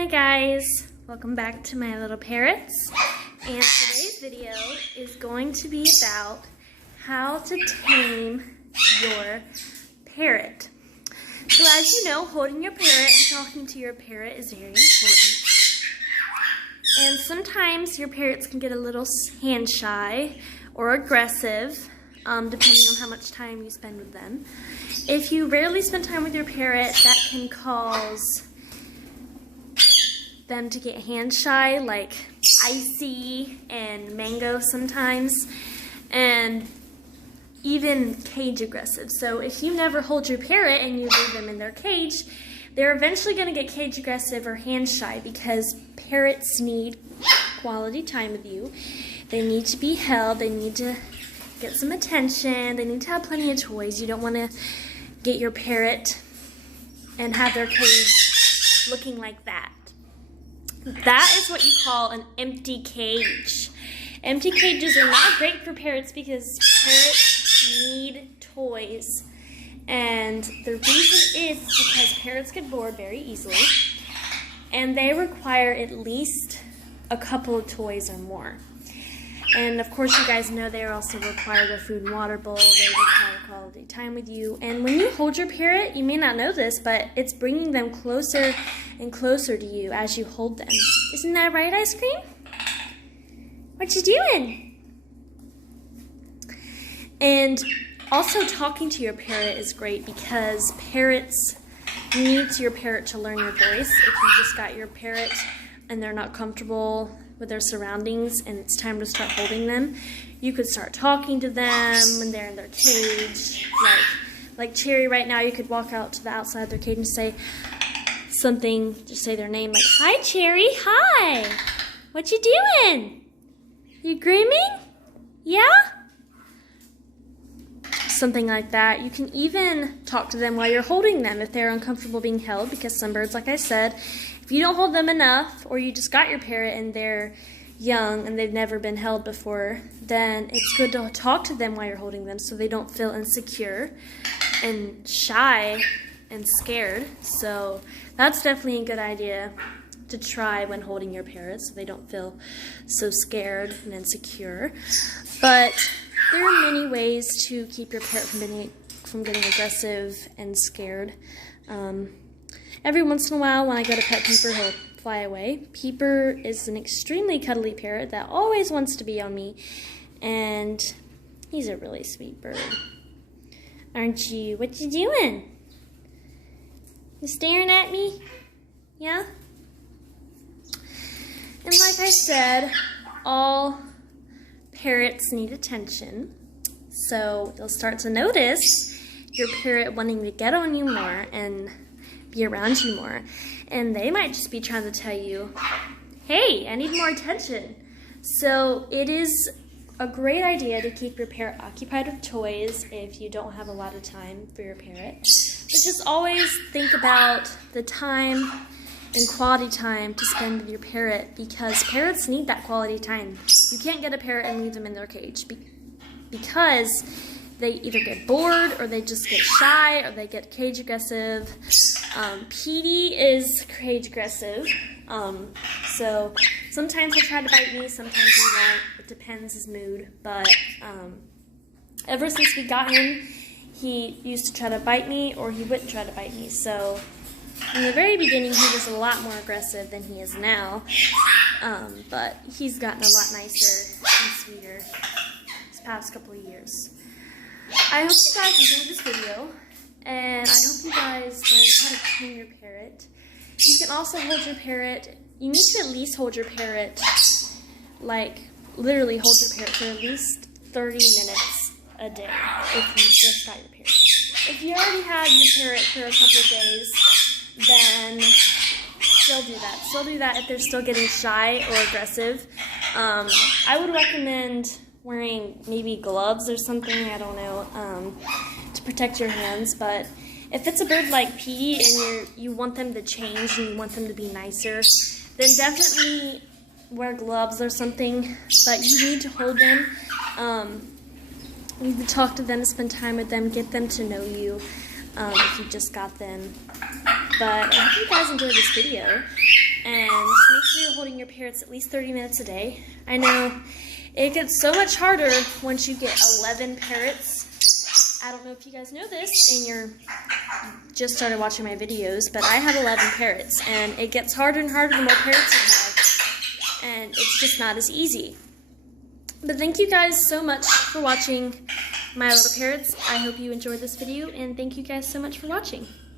Hi guys, welcome back to my little parrots, and today's video is going to be about how to tame your parrot. So as you know, holding your parrot and talking to your parrot is very important. And sometimes your parrots can get a little hand shy or aggressive, depending on how much time you spend with them. If you rarely spend time with your parrot, that can cause them to get hand shy, like icy and mango sometimes, and even cage aggressive. So if you never hold your parrot and you leave them in their cage, they're eventually going to get cage aggressive or hand shy, because parrots need quality time with you. They need to be held, they need to get some attention, they need to have plenty of toys. You don't want to get your parrot and have their cage looking like that. That is what you call an empty cage. Empty cages are not great for parrots because parrots need toys. And the reason is because parrots get bored very easily, and they require at least a couple of toys or more. And of course, you guys know they also require their food and water bowl. They require quality time with you. And when you hold your parrot, you may not know this, but it's bringing them closer and closer to you as you hold them. Isn't that right, Ice Cream? What you doing? And also, talking to your parrot is great because parrots need your parrot to learn your voice. If you just got your parrot and they're not comfortable with their surroundings and it's time to start holding them, you could start talking to them when they're in their cage. Like Cherry right now, you could walk out to the outside of their cage and say something, just say their name, like, "Hi Cherry, hi, what you doing? You grooming? Yeah?" Something like that. You can even talk to them while you're holding them if they're uncomfortable being held, because some birds, like I said, if you don't hold them enough, or you just got your parrot and they're young and they've never been held before, then it's good to talk to them while you're holding them so they don't feel insecure and shy and scared. So that's definitely a good idea to try when holding your parrot so they don't feel so scared and insecure. But there are many ways to keep your parrot from getting aggressive and scared. Every once in a while, when I go to pet Peeper, he'll fly away. Peeper is an extremely cuddly parrot that always wants to be on me, and he's a really sweet bird. Aren't you? What you doing? You staring at me? Yeah? And like I said, all parrots need attention, so you'll start to notice your parrot wanting to get on you more and be around you more, and they might just be trying to tell you, "Hey, I need more attention." So it is a great idea to keep your parrot occupied with toys if you don't have a lot of time for your parrot. But just always think about the time and quality time to spend with your parrot, because parrots need that quality time. You can't get a parrot and leave them in their cage because they either get bored, or they just get shy, or they get cage aggressive. Petey is cage aggressive, so sometimes he'll try to bite me, sometimes he won't. It depends his mood. But ever since we got him, he used to try to bite me, or he wouldn't try to bite me. So in the very beginning, he was a lot more aggressive than he is now, but he's gotten a lot nicer and sweeter this past couple of years. I hope you guys enjoyed this video, and I hope you guys learn how to tame your parrot. You can also hold your parrot. You need to at least hold your parrot, like literally hold your parrot for at least 30 minutes a day if you just got your parrot. If you already had your parrot for a couple of days, then still do that. Still do that if they're still getting shy or aggressive. I would recommend wearing maybe gloves or something, I don't know, to protect your hands. But if it's a bird like Petey and you want them to change and you want them to be nicer, then definitely wear gloves or something. But you need to hold them. You need to talk to them, spend time with them, get them to know you if you just got them. But I hope you guys enjoyed this video. And sure holding your parrots at least 30 minutes a day. I know it gets so much harder once you get 11 parrots. I don't know if you guys know this and you're just started watching my videos, but I have 11 parrots, and it gets harder and harder the more parrots you have, and it's just not as easy. But thank you guys so much for watching my little parrots. I hope you enjoyed this video, and thank you guys so much for watching.